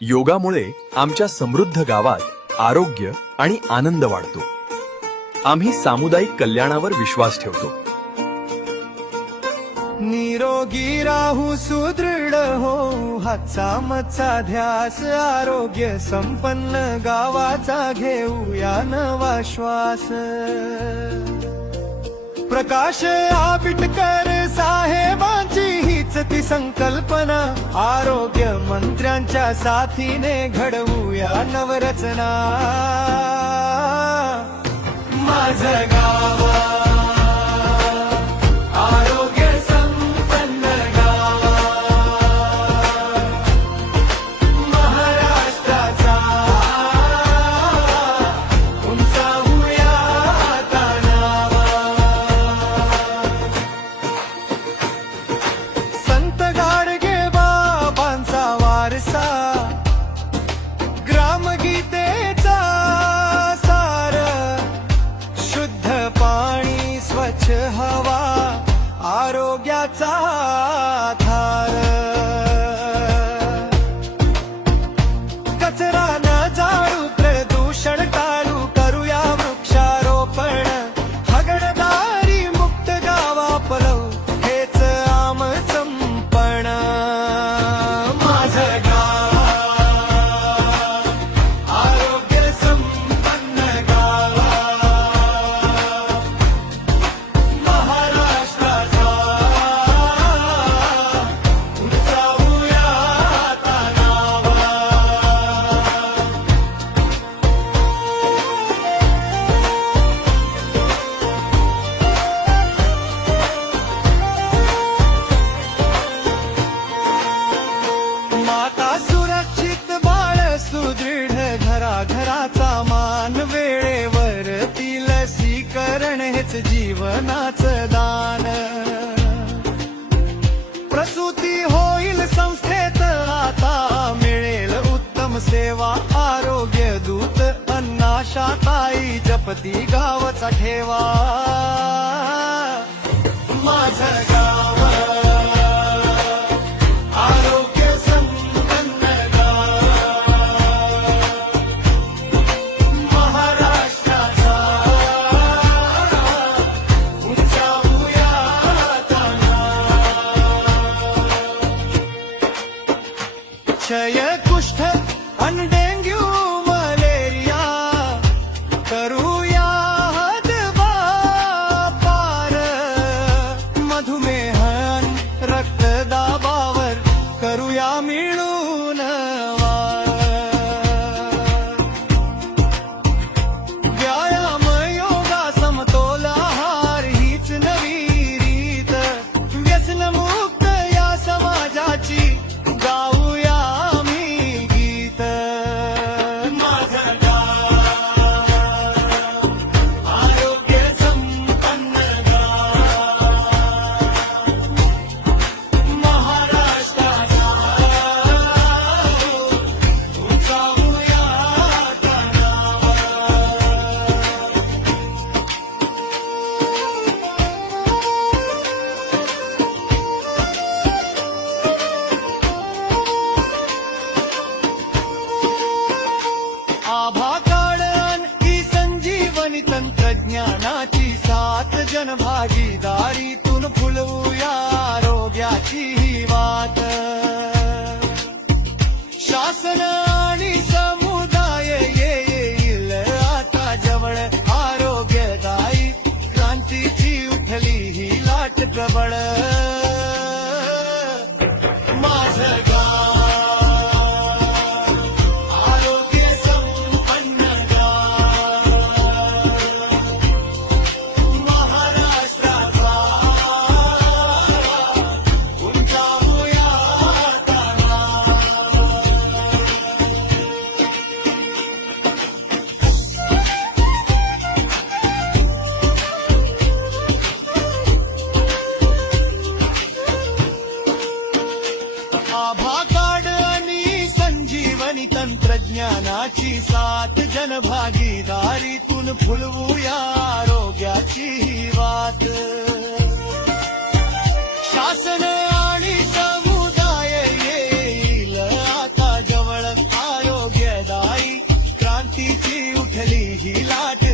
योगामुळे आमच्या समृद्ध गावात आरोग्य आणि आनंद वाढतो. आम्ही सामुदायिक कल्याणावर विश्वास ठेवतो. निरोगी राहू सुदृढ हो हाचा मचा ध्यास आरोग्य संपन्न गावाचा घेऊया नवा श्वास. प्रकाश आबिटकर साहेबांची हीच ती संकल्पना आरोग्य मंत्र्यांच्या साथीने घडवूया नवरचना. माझं गाव आरोग्य संपन्न गाव महाराष्ट्राचा उंचावूया आता नाव. संत गाडगे बाबांचा वारसा ग्रामगीतेचा सार शुद्ध पाणी स्वच्छ हवा आरोग्याचा आधार. कचरा न जाळू प्रदूषण टाळू करूया वृक्षारोपण हगणदारी मुक्त गावा पलवू हेच आमचं पण. माझं गाव आरोग्य संपन्न गाव महाराष्ट्राचा उंचावूया आता नाव. माता सुरक्षित बाळ सुदृढ घराघराचा मान वेळेवर ती लसीकरण हेच जीवनाचं दान. प्रसूती होईल संस्थेत आता मिळेल उत्तम सेवा आरोग्य दूत अन्नाशाताई जपती गावचा ठेवा. माझं गाव आरोग्य संपन्न गाव महाराष्ट्राचा उंचावूया आता नाव. क्षय कुष्ठ अन डेंग्यू मलेरिया करूया हद्दपार. मधुमेह अन रक्तदाबावर करूया मिळून वार. व्यायाम योगा समतोल आहार हीच नवी रीत व्यसनमुक्त या समाजाची गाऊया आम्ही गीत. माझं गाव आरोग्य संपन्न गाव महाराष्ट्राचा उंचावूया आता नाव. आभा काढण ई संजीवनी तंत्रज्ञानाची साथ जनभागीदारीतून फुलवूया आरोग्याची ही वाट. शासन आणि समुदाय येईल आता जवळ आरोग्यदायी क्रांतीची उठली ही लाट प्रबळ. माझं गाव आरोग्य संपन्न गाव महाराष्ट्राचा उंचावूया आता नाव. आभा कार्ड आणि संजीवनी तंत्रज्ञानाची साथ जनभागीदारीतून फुलवूया आरोग्याची ही वाट. शासन आणि समुदाय येईल आता जवळ ही लाट